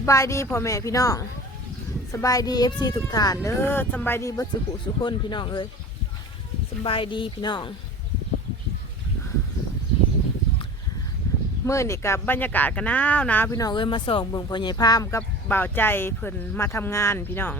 สบายดีพ่อแม่พี่น้องสบายดีเอฟซีทุกท่านเด้อสบายดีบัสุขุสุคนพี่น้องเอ้ยสบายดีพี่น้องเมื่อนี่กับบรรยากาศกันหนาวหนาวพี่น้องเอ้ยมาส่งบิ่งพ่อใหญ่พามกับบ่าวใจเพิ่นมาทำงานพี่น้อง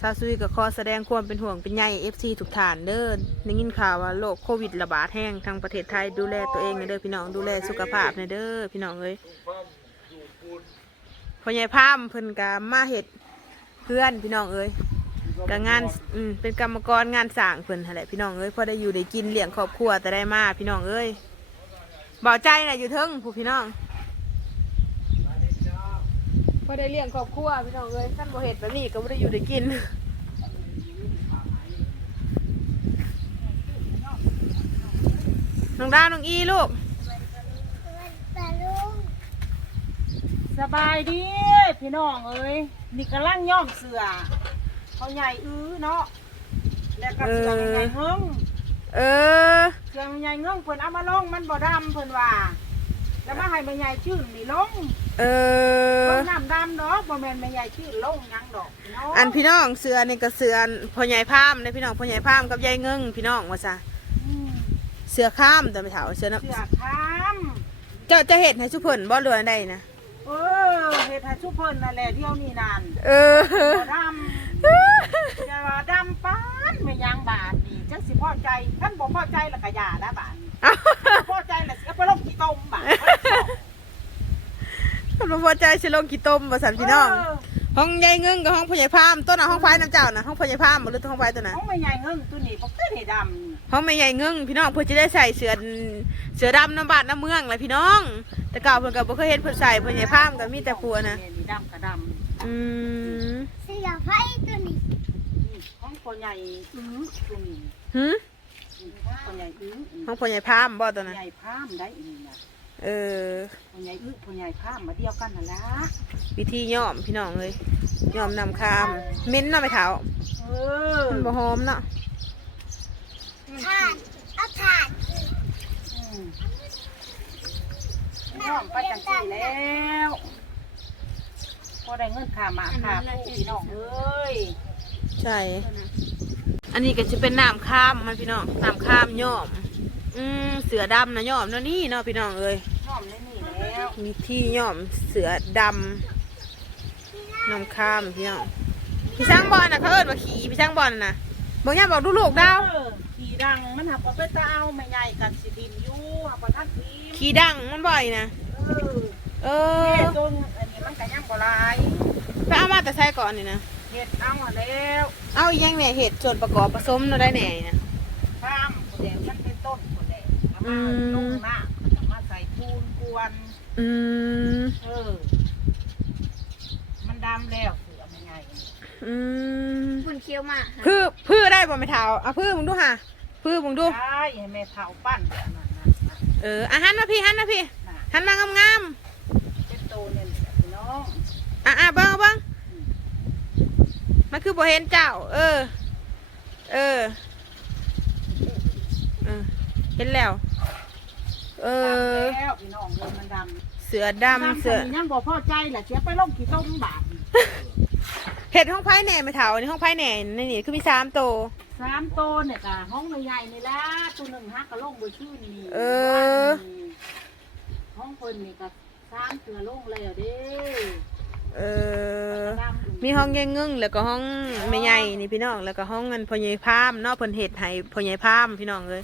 ซาซุยก็ขอแสดงความเป็นห่วงเป็นใยเอฟซีทุกท่านเด้อได้ยินข่าวว่าโรคโควิดระบาดแห้งทางประเทศไทยดูแลตัวเองหน่อยเด้อพี่น้องดูแลสุขภาพหน่อยเด้อพี่น้องเอ้ย พ่อใหญ่พามเพิ่นกามาเห็ดเพื่อนพี่น้องเอ้ยกงานอืมเป็นกรรมกรงานสร้างเพิ่นหั่นแหละพี่น้องเอ้ยพอได้อยู่ได้กินเลี้ยงครอบครัวแต่ได้มาพี่น้องเอ้ยเบาใจน่ะอยู่เทิงผู้พี่น้องพอได้เลี้ยงครอบครัวพี่น้องเอ้ยท่านบ่เห็ดแบบนี้ก็บ่ได้อยู่ได้กินน้องดาวน้องอีลูก สบายดีพี่น้องเอ้ยนี่กำลังย่อมเสือเขาใหญ่อื้อเนาะแล้วก็เสือมันใหญ่เงิ้งเออเสือมันใหญ่เงิ้งเพิ่นเอามาลงมันบ่ดำเพิ่นว่า แล้วมาให้แม่ใหญ่ชื่นนี่ลงเออเพิ่นน้ำดำดอกบ่แม่นแม่ใหญ่ชื่นลงหยังดอกพี่น้องอันพี่น้องเสือนี่ก็เสือพ่อใหญ่พามนะพี่น้องพ่อใหญ่พามกับยายเงิงพี่น้องว่าซะอืมเสือข้ามแต่ไม่เถาเสือน้เสือคามำเจ้าจะเห็ดให้ชุเพิ่นบ่เรือใดนะเออเฮ็ดให้ชุบเพิ่นนั่นแหละเดี๋ยวนี้นั่นเออบ่ดำจะว่าดำปานไม่ยังบาดนี่จังสิพอใจท่านบ่พอใจแล้วก็อย่านะบาดนี้พอใจแหละเสียไปลงกี่ต้มบ่ะท่านบ่พอใจสิลงกี่ต้มว่าซั่นพี่น้องห้องยายเงิงกับห้องพ่อใหญ่พามต้นน่ะห้องไฟน้ำเจ้าน่ะห้องพ่อใหญ่พามบ่หรือห้องไฟตัวน่ะเขาไม่ใหญ่เงิงตัวนี้เพราะเพื่อนให้ดำ ห้องแม่ใหญ่เงิงพี่น้องเพิ่นจะได้ใส่เสือเสือดำน้ำบาดน้ำเมืองแหละพี่น้อง แต่เก่าเพิ่นก็บ่เคยเห็นเพิ่นใส่พ่อใหญ่พามก็มีแต่ผัวนะนี่ดำกับดอืมเสียไฟตัวนี้ำของคนใหญ่อื้อตัวนี้หึคนใหญ่อื้อห้องพ่อใหญ่พามบ่ตัวคนน่ะใหญ่พามได้อีกนะเออ คนใหญ่อื้อคนใหญ่พามมาเดียวกันนั่นละวิธีย้อมพี่น้องเลยย้อมนำคามเม้นเนาะไม่เท้าเออมันบ่หอมเนาะ ถ่านเอาถ่านอืมน้องไปจังสี่แล้วพอได้เงินค่าหมากค่าผู้พี่น้องเอ้ยใช่ อันนี้ก็จะเป็นน้ำข้ามมันพี่น้องน้ำข้ามย้อม อืมเสือดำนะย้อมเนาะนี่เนาะพี่น้องเอ้ยน้องได้นี่แล้ววิธีย้อมเสือดำน้ำข้ามพี่น้องพี่ช่างบอลน่ะเขาเอิ้นว่าขี่พี่ช่างบอลน่ะบอกย่าบอกดูลูกดาวเออ ขี่ดังมันหักว่าไปตาเอาไม่ใหญ่กันสิดินอยู่หักว่าท่านทีมขี่ดังมันบ่อยนะเออเอเฮ็อดจนอันนี้มันก็ยังบ่หลายไปเอามาแต่ใช้ก่อนนี่นะเฮ็ดเอาหาแล้วเอาอีกอยังเนี่ยเห็ดส่วนประกอบผสมเนาะได้แหน่นะข้ามคนแดงมันเป็นต้นคนแดงเอามาอืมลงหน้าเอามาใส่ปูนกวน อืม เออ มันดำแล้วเสื อไม่ใหญ่อืมคุณเคี้ยวมากพืชพืชได้ป่ะไม่เท้าเอาพืชมึงดูค่ะพืชมึงดูได้ให้แม่เฒ่าปั้นแบบนั้นนะนะเอออะหันมาพี่หันมาพี่นะหันมางามเป็นโตเนี่ยแหละพี่น้องๆอะอะเบิ้งเอาเบิ้งมันคือบ่เห็นเจ้า เออ เออเออเห็นแล้ว เออ ดำแล้วพี่น้องเลยมันดำเสือดำเสือดำยังบ่พอใจแหละเสียไปลงกี่ต้มบาท เห็ดห้องไผ่แหน่ไม่เท้าอันนี้ห้องไผ่แหน่ในนี่คือมีสามโตวสามโตเนี่ยกะห้องใหญ่ๆนี่ละตัวหนึ่งฮักกะลงบนชื่นนี่เออ ห้องคนนี่กะสามเสือลงเลยอะเด้เออ มีห้องแยงงึ่งแล้วก็ห้องแม่ใหญ่นี่พี่น้อง แล้วก็ห้องเงินพ่อใหญ่พามเนาะเพิ่นเฮ็ดให้พ่อใหญ่พามพี่น้องเอ้ย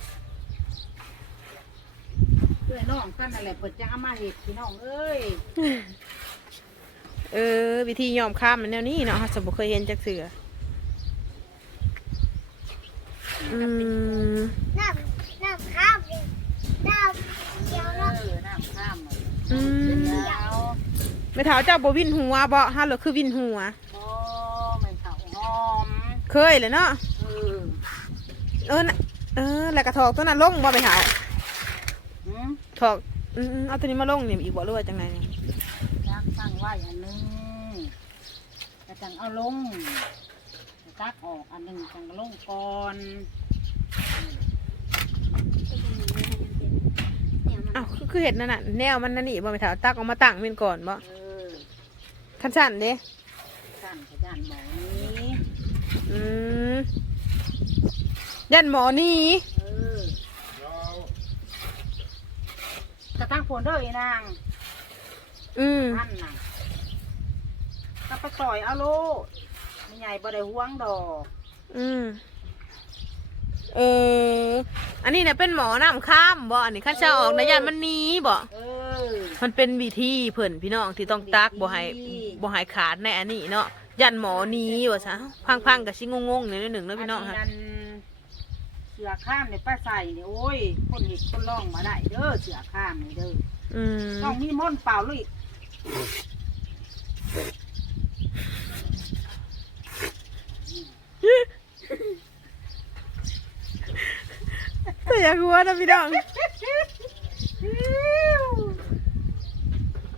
เพื่อนน้องกันนั่นแหละเปิดจังเอามาเห็ดพี่น้องเอ้ย เออ วิธียอมข้ามมันแนวนี้เนาะเราสมบ่เคยเห็นจักเสืออืมน้ำน้ำข้าวดิน้ำเคี้ยวเอเนาะอน้ำข้ามมาอืมเดี๋ยวแม่เฒ่าเจ้าบ่วินหัวบ่ฮะหรือคือวินหัว โอ้ไม่เผาหอมเคยเลยเนาะ เออเออน่ะเออแล้วก็ถอกตัวนั้นลงบ่แม่เฒ่าหืมถอกอืมเอาตัวนี้มาลงนี่อีกบ่หรือว่าจังไดนี่ยักตั้งไว้ อันหนึงกระจังเอาลงตักออกอันหนึ่งจังก็ลงก่อนเนี่ยมันอ้าวคือคือเห็ดนั่นน่ะแนวมันนั่นนี่บ่แม่เฒ่าตักเออกมาตั้งเป็นก่อนบ่เออขั้นสั้นเด้สั่นขยันหมอนี้อืมยันหมอนี่เออ กระตั้งฝนเด้อไอ้นาง อืมท่านน่ะก็ไปต่อยเอาโลดไม่ใหญ่บ่ได้ห่วงดอกอืมเออ อันนี้เนี่ยเป็นหมอน้ำข้ามบ่อันนี้ข้าเจ้าออกในะยันมันหนี้บ่เออ มันเป็นวิธีเพิ่นพี่น้องที่ต้องตักบ่ให้วิธี บ่ให้ขาดในอันนี้เนาะยันหมอหนี้ว่าซะพังๆกับชิงงๆนิดหนึ่งเนาะพี่น้องอัค่ะนั้นเสือข้ามเนี่ยป้าใส่เนี่ยโอ้ย คนเห็ดคนล่องมาได้เด้อเสือข้ามนี่เด้ออืม ต้องมีม่อนต์เปล่าเลย แต่อยากรู้นะพี่น้อง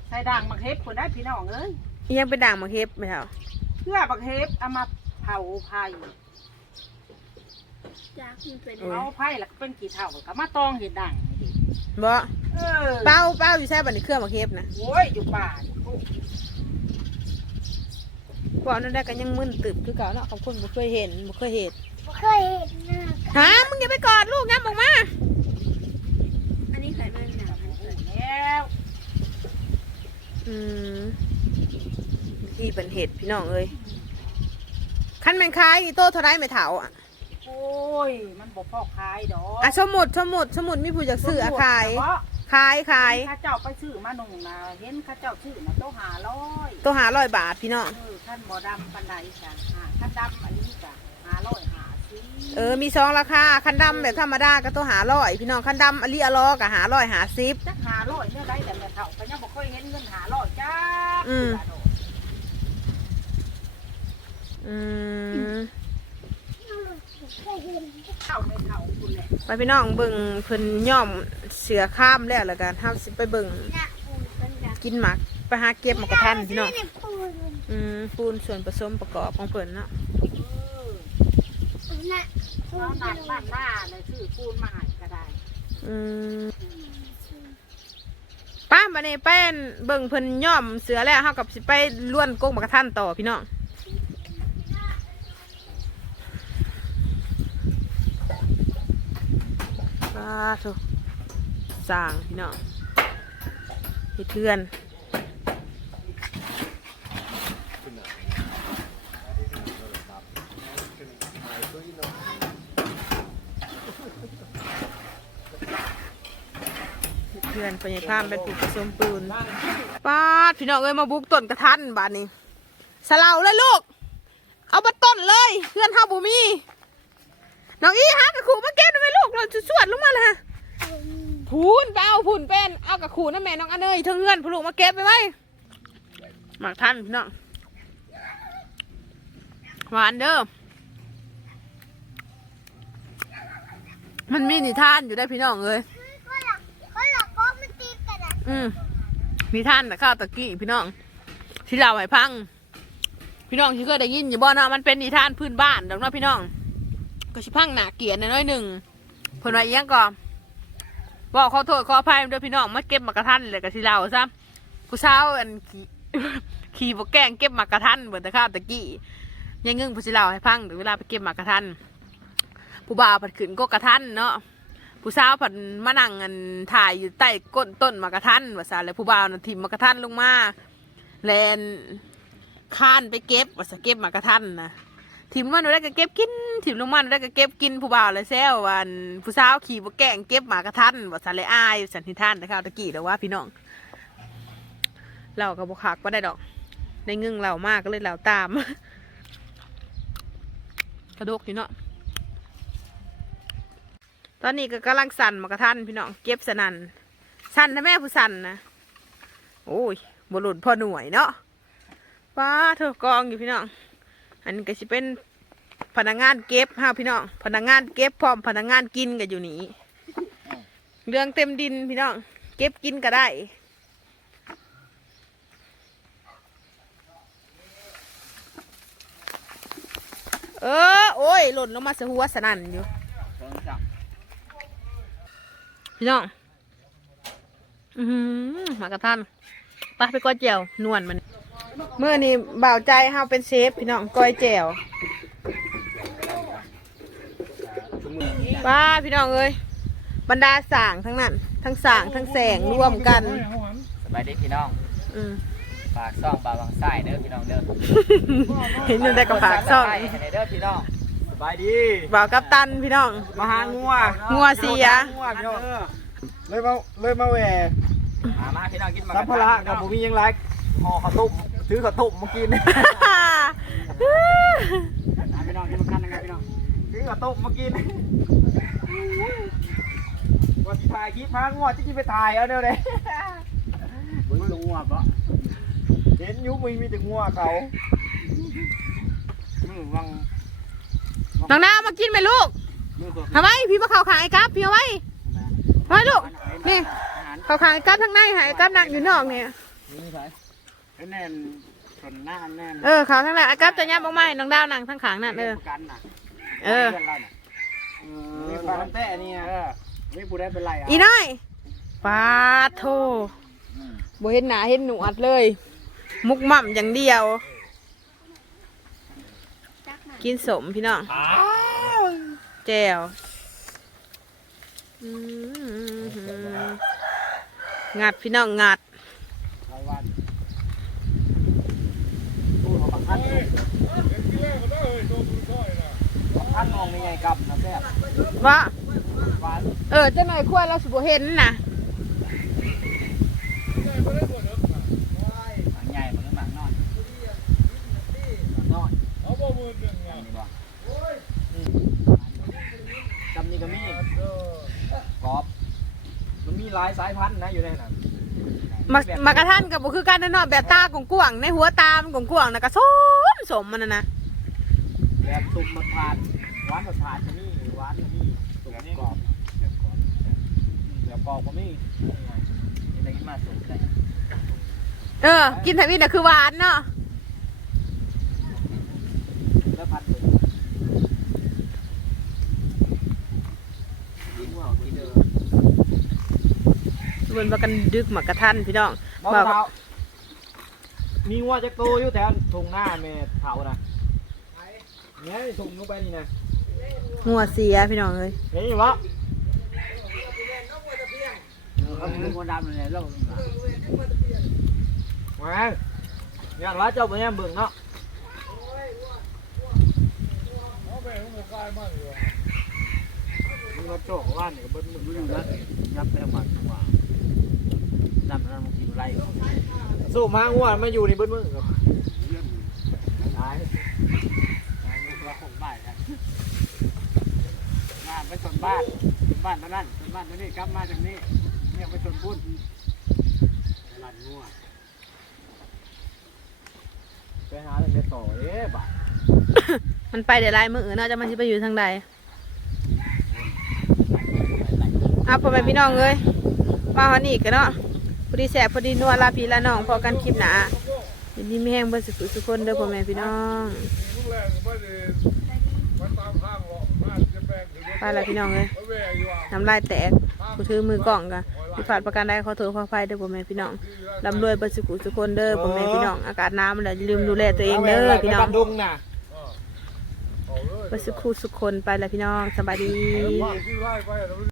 ใส่ด่างบักเฮฟคนได้พี่น้องเอ้ยอิหยังเป็นด่างมาเฮ็บไหมเท่าเพื่อบักเฮฟเอามาเผาไผ่จากมันเป็นเผาไผ่แล้วก็เป็นกี่เท่าก็มาตองเห็ดด่างนี่ดิ บ่เออเป้าเป้าอยู่ใช่บัดนี้เครื่องมาเฮ็บนะโอ้ยอยู่ป่านี่โอ้บ่นั่นได้ก็ยังมึนตึบคือเก่าเนาะขอบคุณบ่เคยเห็นบ่เคยเห็นบ่เคยเห็นนะหามึงอย่าไปกอดลูกงับออกมาอันนี้เคยเป็นหนังโหแล้วอืมที่เป็นเห็ดพี่น้องเอ้ยคันแมงคายนี่โตเท่าไรไม่เถาอะ โอ้ย มันบอกพ่อขายดอกอะสมุดสมุดสมุดมีผู้อยากซื้ออะขายเพราะขายขายข้าเจ้าไปซื้อมาหนุ่งนะเห็นข้าเจ้าซื้อมาโตหาร้อยตัวหาร้อยบาทพี่น้องเออท่านบ่ดำปันใดจ้ะหาท่านดำอันนี้จ้ะหาร้อยหาสิเออมีสองราคาคันดำแบบธรรมดาก็ตัวหาร้อยพี่น้องคันดำอลีอลอกับหาร้อยหาสิบ จักหาร้อยเนี่ยได้แต่แม่เฒ่าก็ยังบ่เคยเห็นเงินหาร้อยจ้าอืม อืม ไปพี่น้องเบิ่งเพิ่นย่อมเสือข้ามแล้วแล้วกันเฮาสิไปเบิ่งกินหมักไปหาเก็บหมักกระทันพี่น้องอืมปูนส่วนผสมประกอบของเพิ่นเนาะเออนบ้านบ้านหน้าเลยซื้อปูนมาให้ก็ได้ อืมป้าบันนี้แป้นเบิ่งเพิ่นย่อมเสือแล้วเฮากับสิไปล้วนกงหมักกระทันต่อพี่น้อง ปาทุสร้างพี่น้องเฮ็ดเทือนเพื่อนพญายามเป็นผู้ผสมปูนป้าดพี่น้องเอ้ยมาบุกต้นกระทันบ้าดนี้สลาเลยลูก เอาบัต้นเลย เพื่อนเฮาบุมี น้องอีฮะกระขู่มาเก็บได้ไหมลูกเราจะสวดลงมาเลยฮะพูนไปเอาพูนเป็นเอากระขู่นั่นแม่น้องอันเนยเธอเพื่อนพลูกมาเก็บไปไว้หมักทันพี่น้องหวานเด้อมันมีนิทานอยู่ได้พี่น้องเอ้ยคนหลักคนหลักก็มันตีกันอะอืมมีท่านแต่ข้าวตะกี้พี่น้อง ที่เราให้พัง พี่น้องที่เคยได้ยินอยู่บ่เนาะมันเป็นนิทานพื้นบ้านดอกเนาะพี่น้อง ก็ชิพังหนาเกียรน้อยหนึ่งเพิ่นว่าอีหยังก่อนบอกขอโทษขออภัยด้วยพี่น้องมาเก็บหมากกระทันเลยกับที่เราซะผู้เช้าอันขี่ ขี่บกแกล้งเก็บหมากกระทันเบิดแต่ข้าวตะกี้ยังงึ่งผู้สิเราให้พังเดี๋ยวเวลาไปเก็บหมากกระทันผู้บ่าวผัดขืนก็กระทันเนาะผู้สาวผันมานั่งอันถ่ายอยู่ใต้ก้นต้นมะกระทันว่าซะแล้วผู้บ่าวน่ะทิมมะกระทันลงมาแลนข้านไปเก็บว่าซะเก็บมะกระทันนะ ทิมมันได้ก็เก็บกินทิมลงมาได้ก็เก็บกินผู้บ่าวเลยแซววันผู้สาวขี่บกแกล้งเก็บหมากระทันว่าซะเลยอายสันทิท่านแต่ข้าวตะกี้แล้วว่าพี่น้อง เราก็บกคักว่ได้ดอกในงึ่งเรามากก็เลยเราตาม กระดกอยู่เนาะตอนนี้ก็กำลังสั่นหมากระทันพี่น้องเก็บสนันสั่นนะแม่ผู้สั่นนะโอ้ยบหลุดพอหน่วยเนาะป้าเธอกองอยู่พี่น้อง อันนี้ก็จะเป็นพนักงานเก็บห้าพี่น้อง พนักงานเก็บพร้อมพนักงานกินกันอยู่นี่เรื่องเต็มดินพี่น้อง เก็บกินก็ได้เออโอ้ยหล่นลงมาสะหัวสนั่นอยู่พี่น้อง อือหือหมากระทันไปไปก้อยเจียวนวลมัน เมื่อนี้บ่าวใจเฮาเป็นเชฟพี่น้องก้อยแจ่วว้าพี่น้องเอ้ยบรรดาสางทั้งนั้น ทั้งสางทั้งแสงร่วมกันสบายดีพี่น้องอืมฝากซ่องบาวางไส้เด้อพี่น้องเด้อเห็นอยู่ได้กับฝากซ่องให้เด้อพี่น้องสบายดีบ่าวกับตันพี่น้องมาหางัวงัวเสียงัวพี่น้องเลยมาเลยมาแหวมามาพี่น้องกินมาสัมภาระกับผมมียังไรห่อข้าวต้ม ซื้อข้าวต้มมากินพี่น้องกินมาคันนะครับพี่น้องซื้อข้าวต้มมากินวันที่ถ่ายคลิปพางวดที่ไปถ่ายเอาเดี๋ยวเลยมึงงัวบ่เห็นอยุมีมีแต่งัวเขามึงวังน้องดาวมากินไหมลูกมือขวาทำไมพี่มาเข่าขางไอ้กับพี่เอาไว้เอาไว้ลูกนี่เข่าขางไอ้กับทั้งในหายกับนั่งอยู่นอกเนี่ย แน่นชนหน้าแน่นเออเข่าทั้งในไอ้กับจะยับออกมาให้น้องดาวนั่งทั้งขางนั่นเออกันน่ะเออมีปลาคันแต้เนี่ยไม่ผู้ได้เป็นไรอะอีน้อยปาโทบ่เห็นหนาเห็นหนวดเลย มุกม่ำอย่างเดียว กินสมพี่น้องแจวอื้อหืองัดพี่น้องงัด ท่า นมองยังไงกับนะแซ่บว่าหวานเออเจ้าหน่อยควายเราสิบ่เห็นน่ะหางใหญ่มันก็หมางน้อยน้อยเอาบ่มือหนึ่งอะจำนี่ก็มีกรอบมันมีหลายสายพันธุ์นะอยู่ในนั้นมามากระทันกับบ่คือการนอนแบบตากกวางๆในหัวตามกวางๆน่ะก็สมสมมันน่ะนะ แบบตุ่มมันผ่าน หวานมันผ่านก็มีหวานก็มีตุ่มกรอบแบบกรอบแบบกรอบก็มีอะไรกินมาสุดเลยเออ กินไทวินน่ะคือหวานเนาะแล้วพันธุ์กินว่ากินเด้อเหมือนว่ากันดึกหมากกระทันพี่น้องบอกบอกเท้ามีงัวจักโตอยู่แถวทงหน้าแม่เถานะเนี่ยทงลงไปนี่นะ งัวเสียพี่น้องเอ้ยเห็นอยู่วะเขาเป็นคนดำเลยโลกนี้มาอย่างละเจ้าเป็นยังเบิ่งเนาะมีรถโจ้ว่านนี่ก็เบิ้ลมืออยู่นะยับไปทางหมันว่าดำนั่นมันกินไรสู้มางัวมาอยู่ในเบิ้มือครับตายเราคงบ้านกันมาไปชน บ้านชนบ้านตอนนั้นชนบ้านตอนนี้กลับมาจากนี้เนี่ยไปชนพุ่นหลันงัวไปหาเรื่องไปต่อเอ๊ะบ่ามันไปเดี๋ยวลายมือเนาะจะมันสิไปอยู่ทางใดเอะพ่อแม่พี่น้องเอ้ยมาวันนี้กันเนาะพอดีแสบพอดีนัวลาพีลาน้องพอกันคลิปหนายินดีไม่แห้งเบอร์สุขสุขคนเด้อพ่อแม่พี่น้อง ละพี่น้องเอ้ยน้ำลายแตกกูถือมือกล่องกันผิดพลาดประการใดขอโทษขออภัยเด้อพ่อแม่พี่น้องร่ำรวยเบอร์สุขสุขคนเด้อพ่อแม่พี่น้องอากาศน้ำแล้วอย่าลืมดูแลตัวเองเด้อพี่น้องไปบัดุงน่ะเบอร์สุขสุขคนไปละพี่น้องสบายดี